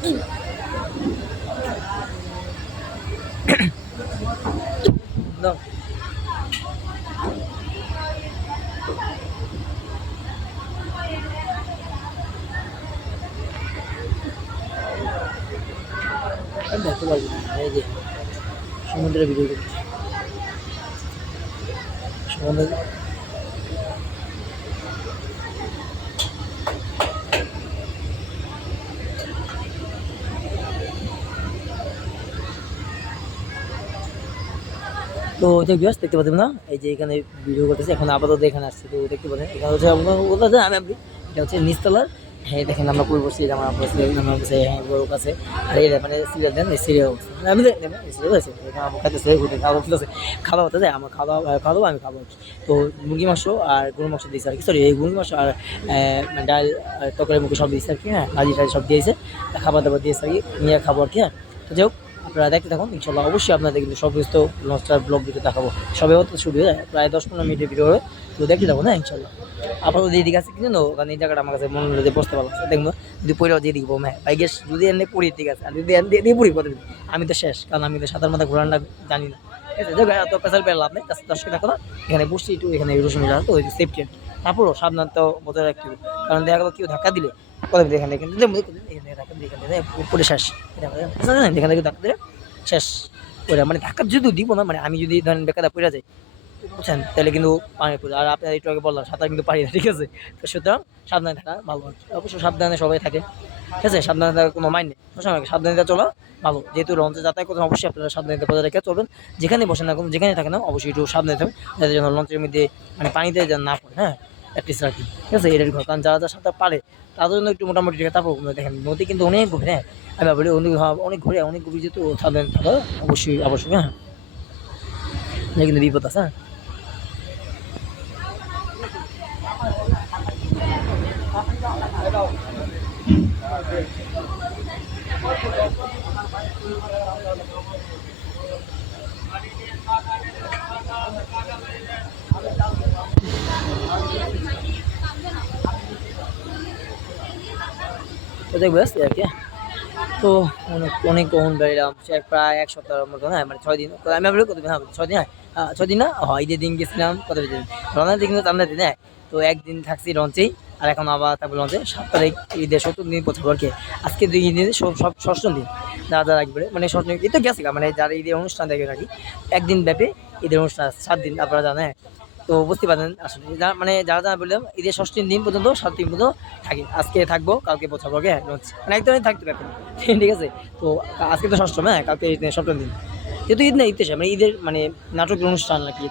No. দেখতে পারবো এই যে সমুদ্রের ভিডিও করছি সমুদ্র। তো দেখতে পাচ্ছেন না এই যে এখানে ভিডিও করতেছে এখন আপাতত এখানে আসছে। তো দেখতে পাচ্ছেন এখানে হচ্ছে আমি এটা হচ্ছে নিচতলার। হ্যাঁ দেখেন আমরা কই বসছি আমার আমার কাছে হ্যাঁ বড় কাছে আর এই মানে সিরিয়াল দেন সিরিয়াল আমি সিরিয়াল আছে আমার খাইতেছে খাওয়া হতেছে খাওয়া হতে যায় আমার খাওয়া খাওয়া আমি খাবো। তো মুরগি মাংস আর গরু মাংস দিয়েছে আর কি, সরি এই গরু মাংস আর ডাল তরকারি মুখে সব দিয়েছে আর কি। হ্যাঁ ভাজি টাজি সব দিয়েছে, খাবার দাবার দিয়েছে আর কি, নিয়ে খাবো আর কি। হ্যাঁ তো যাই হোক আপনারা দেখতে থাকুন ইনশাল্লাহ, অবশ্যই আপনাদের কিন্তু সব কিছু তো লঞ্চটার ব্লগ ভিডিও দেখাবো। সবে তো শুরু হয়ে যায় প্রায় 10-15 মিনিটের ভিডিও হবে। তো দেখতে থাকুন হ্যাঁ ইনশাল্লাহ। আপনার যেদিকে আছে কিন্তু কারণ এই জায়গাটা আমার কাছে মনে হলো যে বসতে ভালো আছে, দেখবো যদি পড়েও দিয়ে দিবো হ্যাঁ বাইকে যদি এনে পড়ি ঠিক আছে, আর যদি দিয়ে পড়ি কত আমি তো শেষ, কারণ আমি তো সাঁতার মাথা ঘোরানটা জানি না। ঠিক আছে এত পেশাল পেয়ে লাভ নেই, দর্শক দেখো না এখানে বসছি একটু, এখানে রসুন তো ওই সেফটি তারপরও সাবধান তো বজায় রাখতে হবে, কারণ দেখা গেলো কেউ ধাক্কা দিলে কথা এখানে ধাক্কা দিলে এখানে পড়ে শেষ এখানে ধাক্কা দিলে শেষ। ওরা মানে ধাক্কা যদি দিব না, মানে আমি যদি ধরেন বেকাদা পড়ে যাই বুঝছেন তাহলে কিন্তু পানি পড়ে। আর আপনার একটু আগে বললাম সাঁতার কিন্তু পারি না, ঠিক আছে। তো সুতরাং সাবধানে থাকা ভালো আর কি। অবশ্যই সাবধানে সবাই থাকে, ঠিক আছে, সাবধানে থাকার কোনো মাইন্ড নেই, সবসময় সাবধানে চলা ভালো। যেহেতু লঞ্চে যাতায়াত করতে অবশ্যই আপনারা সাবধানে বজায় রেখে চলবেন, যেখানে বসেন না কোনো যেখানে থাকেন না অবশ্যই একটু সাবধানে থাকবেন, যাতে যেন লঞ্চের মধ্যে মানে পানিতে যেন না পড়ে। হ্যাঁ প্র্যাকটিস রাখি, ঠিক আছে এটার ঘর, কারণ যারা যারা সাঁতার পারে তাদের জন্য একটু মোটামুটি ঠিক আছে। তারপর দেখেন নদী কিন্তু অনেক গভীর, হ্যাঁ আমি বলি অনেক ঘুরে অনেক গভীর, যেহেতু সাবধানে থাকা অবশ্যই আবশ্যক। হ্যাঁ কিন্তু বিপদ আছে। হ্যাঁ তো দেখবো আর কি। তো অনেক বেড়ালাম প্রায় 1 সপ্তাহের মতো, হ্যাঁ মানে 6 দিন আমি আপনার কত দিন, হ্যাঁ 6 দিন, হ্যাঁ 6 দিন না হয় ঈদের দিন গেছিলাম কত দিন রওনা দিন কিন্তু আমরা দিন। হ্যাঁ তো একদিন থাকছি লঞ্চেই, আর এখন আবার তারপর লঞ্চে 7 তারিখ ঈদের 70 দিন পৌঁছাবো আর কি। আজকে 2 দিন সব ষষ্ঠ দিন, যারা যারা একবারে মানে ষষ্ঠ দিন তো গেছে, মানে যারা ঈদের অনুষ্ঠান দেখে রাখি একদিন ব্যাপী ঈদের অনুষ্ঠান 7 দিন আপনারা জানেন। হ্যাঁ তো বুঝতে পারেন আসলে মানে যারা যারা বললাম ঈদের ষষ্ঠীর দিন পর্যন্ত 7 দিন পর্যন্ত থাকি, আজকে থাকবো কালকে পৌঁছাবো ওকে লঞ্চ, মানে একদমই থাকতে পারবেন ঠিক আছে। তো আজকে তো ষষ্ঠ, হ্যাঁ কালকে সপ্তম দিন, যেহেতু ঈদ না ঈদ মানে ঈদের মানে নাটকের অনুষ্ঠান নাকি